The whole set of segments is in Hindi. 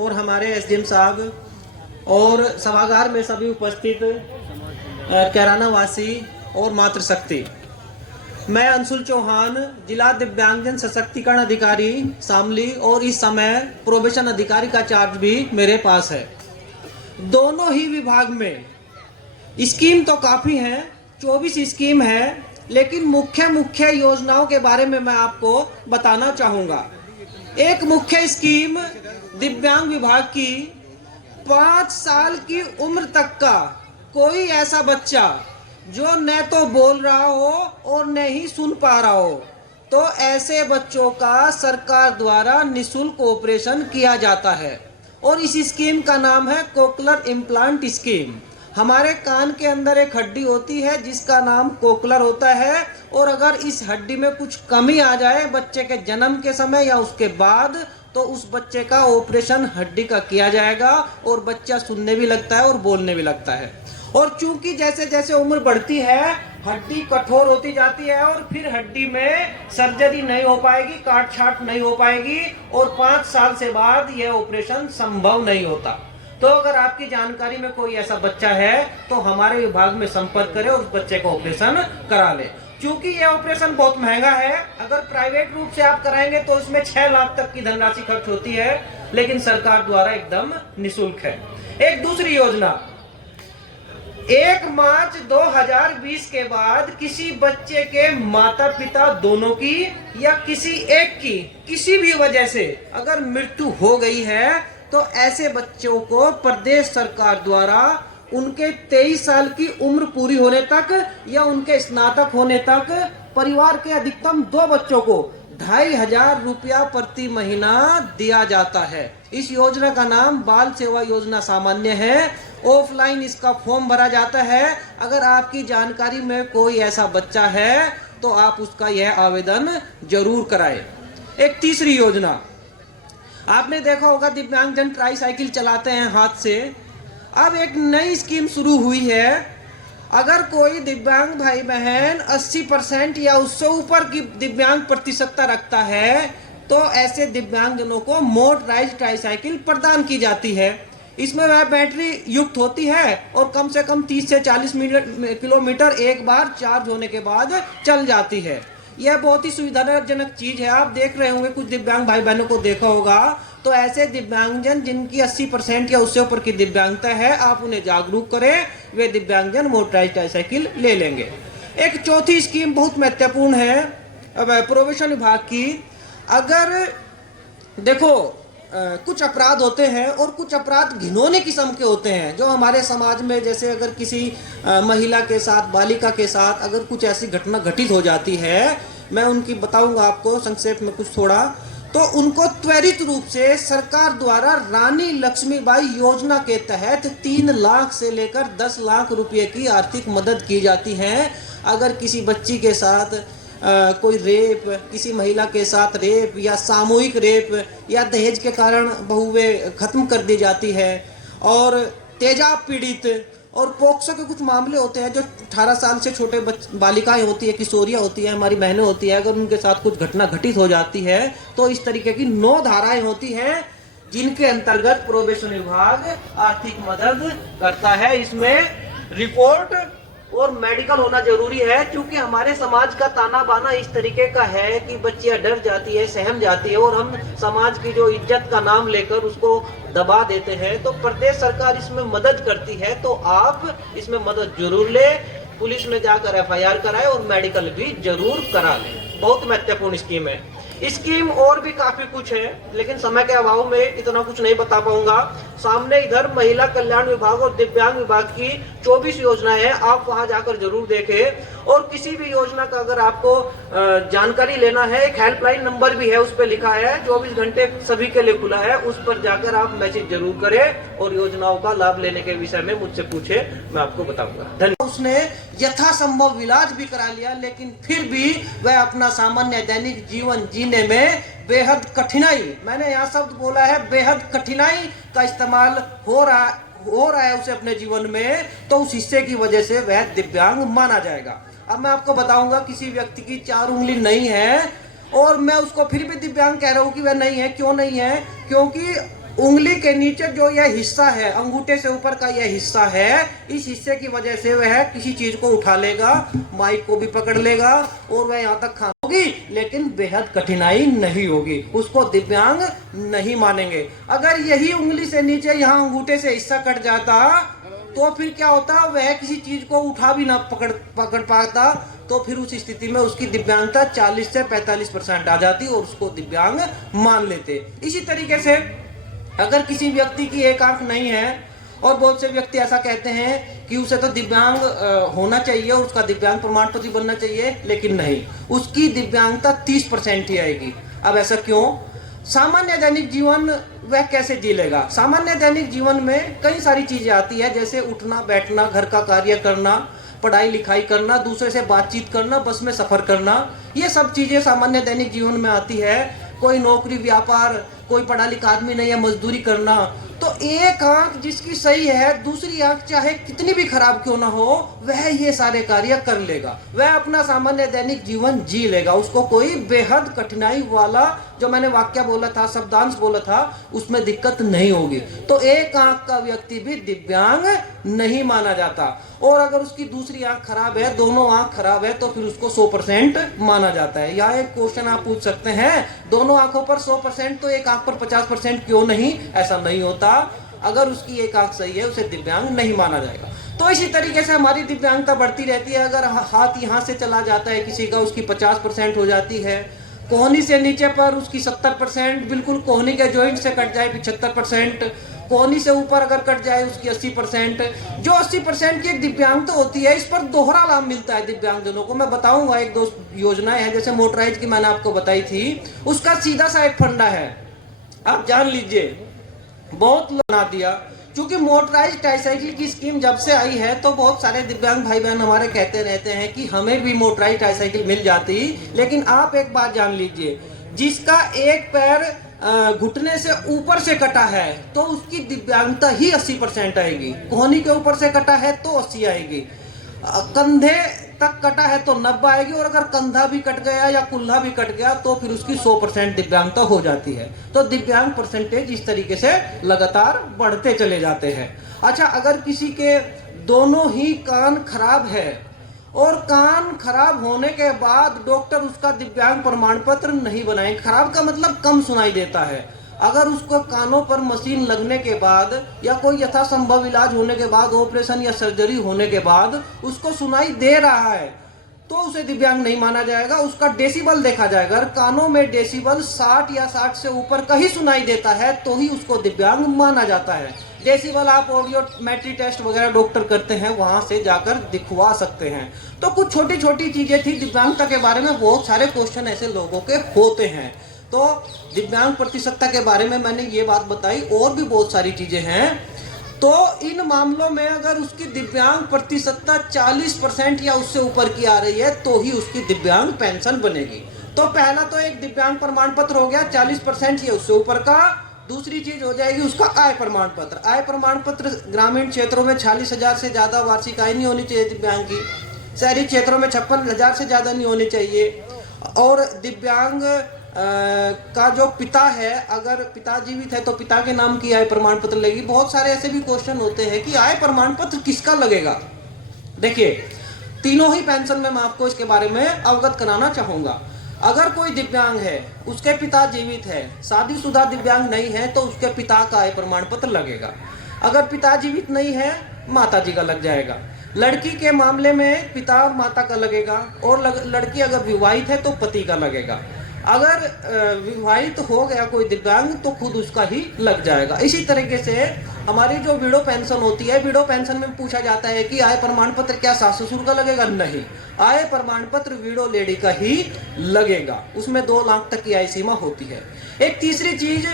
और हमारे एसडीएम साहब और सभागार में सभी उपस्थित कैराना वासी और मातृशक्ति, मैं अंशुल चौहान, जिला दिव्यांगजन सशक्तिकरण अधिकारी शामली और इस समय प्रोबेशन अधिकारी का चार्ज भी मेरे पास है। दोनों ही विभाग में स्कीम तो काफ़ी हैं, 24 स्कीम है, लेकिन मुख्य योजनाओं के बारे में मैं आपको बताना चाहूँगा। एक मुख्य स्कीम दिव्यांग विभाग की, 5 साल की उम्र तक का कोई ऐसा बच्चा जो न तो बोल रहा हो और न ही सुन पा रहा हो, तो ऐसे बच्चों का सरकार द्वारा निःशुल्क ऑपरेशन किया जाता है। और इस स्कीम का नाम है कोकलर इम्प्लांट स्कीम। हमारे कान के अंदर एक हड्डी होती है जिसका नाम कोकलर होता है, और अगर इस हड्डी में कुछ कमी आ जाए बच्चे के जन्म के समय या उसके बाद, तो उस बच्चे का ऑपरेशन हड्डी का किया जाएगा और बच्चा सुनने भी लगता है और बोलने भी लगता है। और चूंकि जैसे जैसे उम्र बढ़ती है हड्डी कठोर होती जाती है और फिर हड्डी में सर्जरी नहीं हो पाएगी, काट छाट नहीं हो पाएगी, और 5 साल से बाद यह ऑपरेशन संभव नहीं होता। तो अगर आपकी जानकारी में कोई ऐसा बच्चा है तो हमारे विभाग में संपर्क करें और उस बच्चे का ऑपरेशन करा ले। क्योंकि यह ऑपरेशन बहुत महंगा है, अगर प्राइवेट रूप से आप कराएंगे तो इसमें 6 लाख तक की धनराशि खर्च होती है, लेकिन सरकार द्वारा एकदम निःशुल्क है। एक दूसरी योजना, 1 मार्च 2020 के बाद किसी बच्चे के माता पिता दोनों की या किसी एक की किसी भी वजह से अगर मृत्यु हो गई है, तो ऐसे बच्चों को प्रदेश सरकार द्वारा उनके 23 साल की उम्र पूरी होने तक या उनके स्नातक होने तक परिवार के अधिकतम 2 बच्चों को 2500 रुपया प्रति महीना दिया जाता है। इस योजना का नाम बाल सेवा योजना सामान्य है। ऑफलाइन इसका फॉर्म भरा जाता है। अगर आपकी जानकारी में कोई ऐसा बच्चा है तो आप उसका यह आवेदन जरूर कराएं। एक तीसरी योजना, आपने देखा होगा दिव्यांगजन ट्राईसाइकिल चलाते हैं हाथ से। अब एक नई स्कीम शुरू हुई है, अगर कोई दिव्यांग भाई बहन 80% या उससे ऊपर की दिव्यांग प्रतिशतता रखता है, तो ऐसे दिव्यांगजनों को मोटराइज्ड ट्राईसाइकिल प्रदान की जाती है। इसमें वह बैटरी युक्त होती है और कम से कम 30 से 40 किलोमीटर एक बार चार्ज होने के बाद चल जाती है। यह बहुत ही सुविधाजनक चीज है। आप देख रहे होंगे, कुछ दिव्यांग भाई बहनों को देखा होगा, तो ऐसे दिव्यांगजन जिनकी 80% या उससे ऊपर की दिव्यांगता है, आप उन्हें जागरूक करें, वे दिव्यांगजन मोटराइज्ड ट्राईसाइकिल ले लेंगे। एक चौथी स्कीम बहुत महत्वपूर्ण है प्रोबेशन विभाग की। अगर देखो कुछ अपराध होते हैं और कुछ अपराध घिनौने किस्म के होते हैं जो हमारे समाज में, जैसे अगर किसी महिला के साथ, बालिका के साथ अगर कुछ ऐसी घटना घटित हो जाती है, मैं उनकी बताऊंगा आपको संक्षेप में कुछ थोड़ा, तो उनको त्वरित रूप से सरकार द्वारा रानी लक्ष्मीबाई योजना के तहत 3 लाख से लेकर 10 लाख रुपए की आर्थिक मदद की जाती है। अगर किसी बच्ची के साथ कोई रेप, किसी महिला के साथ रेप या सामूहिक रेप या दहेज के कारण बहुएं खत्म कर दी जाती है, और तेजाब पीड़ित और पोक्सो के कुछ मामले होते हैं जो 18 साल से छोटे बालिकाएं होती है, किशोरियां होती है, हमारी बहनें होती है, अगर उनके साथ कुछ घटना घटित हो जाती है तो इस तरीके की 9 धाराएं होती हैं जिनके अंतर्गत प्रोबेशन विभाग आर्थिक मदद करता है। इसमें रिपोर्ट और मेडिकल होना जरूरी है, क्योंकि हमारे समाज का ताना बाना इस तरीके का है कि बच्चियां डर जाती है, सहम जाती है, और हम समाज की जो इज्जत का नाम लेकर उसको दबा देते हैं। तो प्रदेश सरकार इसमें मदद करती है, तो आप इसमें मदद जरूर ले, पुलिस में जाकर FIR कराए और मेडिकल भी जरूर करा ले। बहुत महत्वपूर्ण स्कीम है। स्कीम और भी काफी कुछ है, लेकिन समय के अभाव में इतना कुछ नहीं बता पाऊंगा। सामने इधर महिला कल्याण विभाग और दिव्यांग विभाग की 24 योजनाएं हैं, आप वहां जाकर जरूर देखें। और किसी भी योजना का अगर आपको जानकारी लेना है, एक हेल्पलाइन नंबर भी है, उस पर लिखा है, 24 घंटे सभी के लिए खुला है, उस पर जाकर आप मैसेज जरूर करें और योजनाओं का लाभ लेने के विषय में मुझसे पूछे, मैं आपको बताऊंगा। धन्यवाद। उसने यथासंभव इलाज भी करा लिया, लेकिन फिर भी वह अपना सामान्य दैनिक जीवन जीने में बेहद कठिनाई, मैंने यहाँ शब्द बोला है बेहद कठिनाई का इस्तेमाल हो रहा है उसे अपने जीवन में, तो उस हिस्से की वजह से वह दिव्यांग माना जाएगा। अब मैं आपको बताऊंगा, किसी व्यक्ति की 4 उंगली नहीं है और मैं उसको फिर भी दिव्यांग कह रहा हूं कि वह नहीं है। क्यों नहीं है? क्योंकि उंगली के नीचे जो यह हिस्सा है, अंगूठे से ऊपर का यह हिस्सा है, इस हिस्से की वजह से वह किसी चीज को उठा लेगा, माइक को भी पकड़ लेगा और वह यहाँ तक खा होगी, लेकिन बेहद कठिनाई नहीं होगी, उसको दिव्यांग नहीं मानेंगे। अगर यही उंगली से नीचे यहाँ अंगूठे से हिस्सा कट जाता तो फिर क्या होता, वह किसी चीज को उठा भी ना पकड़ पाता, तो फिर उस स्थिति में उसकी दिव्यांगता 40 से 45% आ जाती और उसको दिव्यांग मान लेते। इसी तरीके से अगर किसी व्यक्ति की एक आंख नहीं है और बहुत से व्यक्ति ऐसा कहते हैं कि उसे तो दिव्यांग होना चाहिए और उसका दिव्यांग प्रमाण पत्र बनना चाहिए, लेकिन नहीं, उसकी दिव्यांगता 30% ही आएगी। अब ऐसा क्यों? सामान्य दैनिक जीवन वह कैसे जी लेगा? सामान्य दैनिक जीवन में कई सारी चीजें आती है, जैसे उठना बैठना, घर का कार्य करना, पढ़ाई लिखाई करना, दूसरे से बातचीत करना, बस में सफर करना, ये सब चीजें सामान्य दैनिक जीवन में आती है। कोई नौकरी व्यापार, कोई पढ़ा लिखा आदमी नहीं है, मजदूरी करना। तो एक आंख जिसकी सही है, दूसरी आंख चाहे कितनी भी खराब क्यों ना हो, वह ये सारे कार्य कर लेगा, वह अपना सामान्य दैनिक जीवन जी लेगा, उसको कोई बेहद कठिनाई वाला जो मैंने वाक्य बोला था, शब्दांश बोला था, उसमें दिक्कत नहीं होगी। तो एक आंख का व्यक्ति भी दिव्यांग नहीं माना जाता। और अगर उसकी दूसरी आंख खराब है, दोनों आंख खराब है, तो फिर उसको 100% माना जाता है। यहाँ एक क्वेश्चन आप पूछ सकते हैं, दोनों आंखों पर 100% तो एक आंख पर 50% क्यों नहीं? ऐसा नहीं होता। अगर उसकी एक आंख सही है, उसे दिव्यांग नहीं माना जाएगा। तो इसी तरीके से हमारी दिव्यांगता बढ़ती रहती है। अगर हाथ यहाँ से चला जाता है किसी का, उसकी 50% हो जाती है। कोहनी से नीचे पर उसकी 70%, बिल्कुल कोहनी के जॉइंट से कट जाए 75%, कोहनी से ऊपर अगर कट जाए उसकी 80%। जो 80% की एक दिव्यांग तो होती है, इस पर दोहरा लाभ मिलता है दिव्यांगजनों को। मैं बताऊंगा, एक दो योजनाएं हैं, जैसे मोटराइज की मैंने आपको बताई थी, उसका सीधा सा एक फंडा है, आप जान लीजिए, बहुत बना दिया। क्योंकि मोटराइज ट्राईसाइकिल की स्कीम जब से आई है, तो बहुत सारे दिव्यांग भाई बहन हमारे कहते रहते हैं कि हमें भी मोटराइज ट्राईसाइकिल मिल जाती। लेकिन आप एक बात जान लीजिए, जिसका एक पैर घुटने से ऊपर से कटा है, तो उसकी दिव्यांगता ही 80% आएगी। कोहनी के ऊपर से कटा है तो 80 आएगी, कंधे तक कटा है तो 90 आएगी, और अगर कंधा भी कट गया या कुल्हा भी कट गया तो फिर उसकी 100% दिव्यांगता हो जाती है। तो दिव्यांग परसेंटेज इस तरीके से लगातार बढ़ते चले जाते हैं। अच्छा, अगर किसी के दोनों ही कान खराब है और कान खराब होने के बाद डॉक्टर उसका दिव्यांग प्रमाण पत्र नहीं बनाएंगे, खराब का मतलब कम सुनाई देता है, अगर उसको कानों पर मशीन लगने के बाद या कोई यथासंभव इलाज होने के बाद, ऑपरेशन या सर्जरी होने के बाद उसको सुनाई दे रहा है, तो उसे दिव्यांग नहीं माना जाएगा। उसका डेसिबल देखा जाएगा, अगर कानों में डेसिबल 60 या 60 से ऊपर का ही सुनाई देता है तो ही उसको दिव्यांग माना जाता है। डेसिबल आप ऑडियोमेट्री टेस्ट वगैरह डॉक्टर करते हैं, वहां से जाकर दिखवा सकते हैं। तो कुछ छोटी छोटी चीजें थी दिव्यांगता के बारे में। बहुत सारे क्वेश्चन ऐसे लोगों के होते हैं। तो दिव्यांग प्रतिशतता के बारे में मैंने ये बात बताई, और भी बहुत सारी चीजें हैं। तो इन मामलों में अगर उसकी दिव्यांग प्रतिशतता 40% या उससे ऊपर की आ रही है, तो ही उसकी दिव्यांग पेंशन बनेगी। तो पहला तो एक दिव्यांग प्रमाण पत्र हो गया 40% या उससे ऊपर का। दूसरी चीज हो जाएगी उसका आय प्रमाण पत्र। आय प्रमाण पत्र ग्रामीण क्षेत्रों में 40,000 से ज्यादा वार्षिक आय नहीं होनी चाहिए दिव्यांग की। शहरी क्षेत्रों में 56,000 से ज्यादा नहीं होनी चाहिए। और दिव्यांग का जो पिता है, अगर पिता जीवित है तो पिता के नाम की आय प्रमाण पत्र लगेगी। बहुत सारे ऐसे भी क्वेश्चन होते हैं कि आय प्रमाण पत्र किसका लगेगा। देखिए, तीनों ही पेंशन में मैं आपको इसके बारे में अवगत कराना चाहूंगा। अगर कोई दिव्यांग है, उसके पिता जीवित है, शादीशुदा दिव्यांग नहीं है, तो उसके पिता का आय प्रमाण पत्र लगेगा। अगर पिता जीवित नहीं है, माता जी का लग जाएगा। लड़की के मामले में पिता और माता का लगेगा, और लड़की अगर विवाहित है तो पति का लगेगा। अगर विवाहित हो गया कोई दिव्यांग तो खुद उसका ही लग जाएगा। इसी तरीके से हमारी जो विडो पेंशन होती है, विडो पेंशन में पूछा जाता है कि आय प्रमाण पत्र क्या सास ससुर का लगेगा? नहीं, आय प्रमाण पत्र विडो लेडी का ही लगेगा। उसमें 2 लाख तक की आय सीमा होती है। एक तीसरी चीज,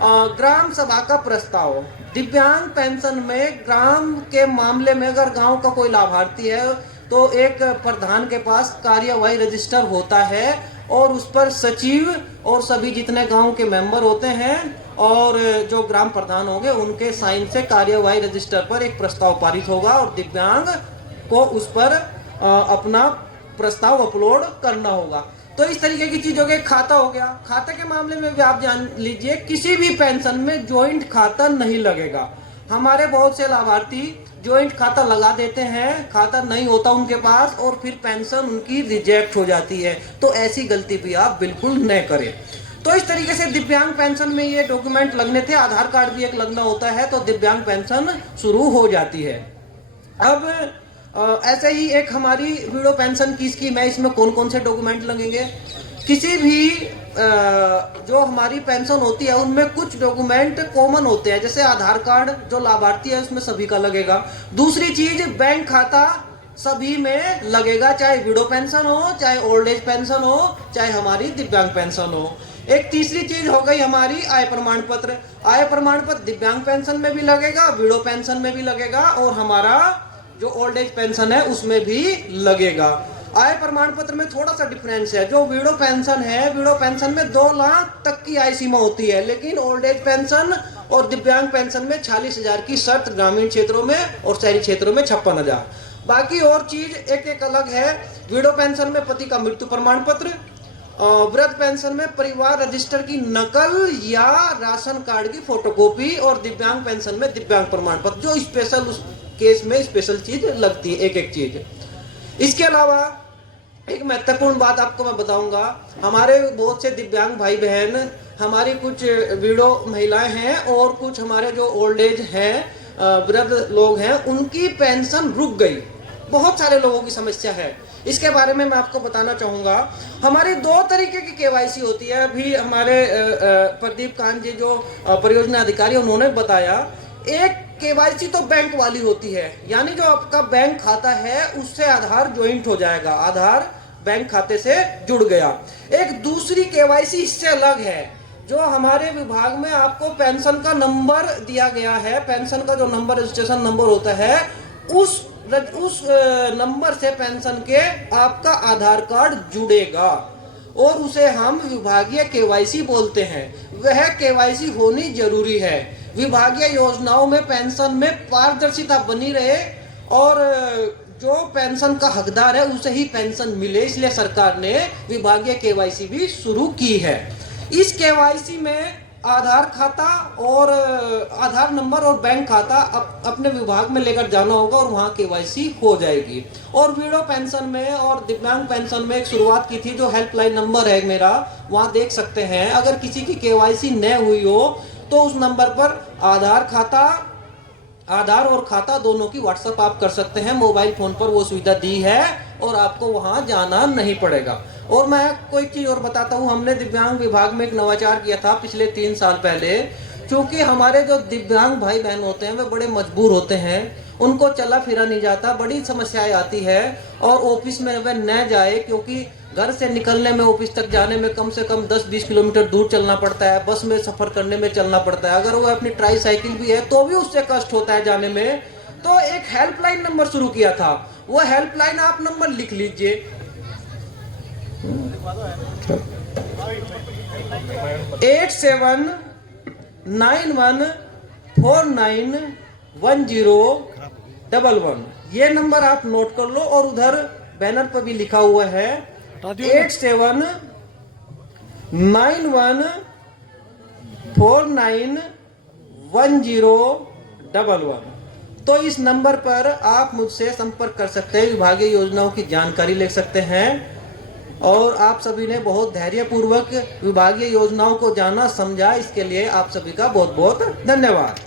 ग्राम सभा का प्रस्ताव। दिव्यांग पेंशन में ग्राम के मामले में अगर गांव का कोई लाभार्थी है तो एक प्रधान के पास कार्यवाही रजिस्टर होता है, और उस पर सचिव और सभी जितने गांव के मेंबर होते हैं और जो ग्राम प्रधान होंगे उनके साइन से कार्यवाही रजिस्टर पर एक प्रस्ताव पारित होगा, और दिव्यांग को उस पर अपना प्रस्ताव अपलोड करना होगा। तो इस तरीके की चीज हो गई। खाता हो गया, खाते के मामले में भी आप जान लीजिए किसी भी पेंशन में ज्वाइंट खाता नहीं लगेगा। हमारे बहुत से लाभार्थी ज्वाइंट खाता लगा देते हैं, खाता नहीं होता उनके पास और फिर पेंशन उनकी रिजेक्ट हो जाती है। तो ऐसी गलती भी आप बिल्कुल न करें। तो इस तरीके से दिव्यांग पेंशन में ये डॉक्यूमेंट लगने थे, आधार कार्ड भी एक लगना होता है, तो दिव्यांग पेंशन शुरू हो जाती है। अब ऐसे ही एक हमारी वीडो पेंशन की स्कीम है, इसमें कौन कौन से डॉक्यूमेंट लगेंगे। किसी भी जो हमारी पेंशन होती है उनमें कुछ डॉक्यूमेंट कॉमन होते हैं, जैसे आधार कार्ड जो लाभार्थी है उसमें सभी का लगेगा। दूसरी चीज बैंक खाता सभी में लगेगा, चाहे वीडो पेंशन हो, चाहे ओल्ड एज पेंशन हो, चाहे हमारी दिव्यांग पेंशन हो। एक तीसरी चीज हो गई हमारी आय प्रमाण पत्र। आय प्रमाण पत्र दिव्यांग पेंशन में भी लगेगा, वीडो पेंशन में भी लगेगा और हमारा जो ओल्ड एज पेंशन है उसमें भी लगेगा। आय प्रमाण पत्र में थोड़ा सा डिफरेंस है। जो वीडो पेंशन है, वीडो पेंशन में 2 लाख तक की आय सीमा होती है, लेकिन ओल्ड एज पेंशन और दिव्यांग पेंशन में 40,000 की शर्त ग्रामीण क्षेत्रों में और शहरी क्षेत्रों में 56,000। बाकी और चीज एक एक अलग है। वीडो पेंशन में पति का मृत्यु प्रमाण पत्र, वृद्ध पेंशन में परिवार रजिस्टर की नकल या राशन कार्ड की फोटोकॉपी और दिव्यांग पेंशन में दिव्यांग प्रमाण पत्र, जो स्पेशल उस केस में स्पेशल चीज लगती है, एक एक चीज। इसके अलावा एक महत्वपूर्ण बात आपको मैं बताऊंगा। हमारे बहुत से दिव्यांग भाई बहन, हमारी कुछ वीडो महिलाएं हैं और कुछ हमारे जो ओल्ड एज हैं, वृद्ध लोग हैं, उनकी पेंशन रुक गई। बहुत सारे लोगों की समस्या है, इसके बारे में मैं आपको बताना चाहूंगा। हमारी 2 तरीके की केवाईसी होती है। अभी हमारे प्रदीप कांत जी जो परियोजना अधिकारी उन्होंने बताया, एक केवाईसी तो बैंक वाली होती है, यानी जो आपका बैंक खाता है उससे आधार ज्वाइंट हो जाएगा, आधार बैंक खाते से जुड़ गया। एक दूसरी केवाईसी इससे अलग है, जो हमारे विभाग में आपको पेंशन का नंबर दिया गया है, पेंशन का जो नंबर रजिस्ट्रेशन नंबर होता है, उस नंबर से पेंशन के आपका आधार कार्ड जुड़ेगा और उसे हम विभागीय केवाईसी बोलते हैं। वह केवाईसी होनी जरूरी है। विभागीय योजनाओं में पेंशन में पारदर्शिता बनी रहे और जो पेंशन का हकदार है उसे ही पेंशन मिले, इसलिए सरकार ने विभागीय केवाईसी भी शुरू की है। इस केवाईसी में आधार खाता और आधार नंबर और बैंक खाता अपने विभाग में लेकर जाना होगा और वहां केवाईसी हो जाएगी। और वीडो पेंशन में और दिव्यांग पेंशन में एक शुरुआत की थी, जो हेल्पलाइन नंबर है मेरा, वहां देख सकते हैं। अगर किसी की केवाईसी न हुई हो तो उस नंबर पर आधार और खाता दोनों की व्हाट्सएप आप कर सकते हैं। मोबाइल फोन पर वो सुविधा दी है और आपको वहां जाना नहीं पड़ेगा। और मैं कोई चीज और बताता हूं, हमने दिव्यांग विभाग में एक नवाचार किया था पिछले 3 साल पहले। क्योंकि हमारे जो दिव्यांग भाई बहन होते हैं वे बड़े मजबूर होते हैं, उनको चला फिरा नहीं जाता, बड़ी समस्याएं आती है और ऑफिस में वे न जाए, क्योंकि घर से निकलने में ऑफिस तक जाने में कम से कम 10-20 किलोमीटर दूर चलना पड़ता है, बस में सफर करने में चलना पड़ता है, अगर वो अपनी ट्राई साइकिल भी है तो भी उससे कष्ट होता है जाने में। तो एक हेल्पलाइन नंबर शुरू किया था, वो हेल्पलाइन आप नंबर लिख लीजिए, 8791491011। ये नंबर आप नोट कर लो और उधर बैनर पर भी लिखा हुआ है 8791491011। तो इस नंबर पर आप मुझसे संपर्क कर सकते हैं, विभागीय योजनाओं की जानकारी ले सकते हैं। और आप सभी ने बहुत धैर्यपूर्वक विभागीय योजनाओं को जाना समझा, इसके लिए आप सभी का बहुत बहुत धन्यवाद।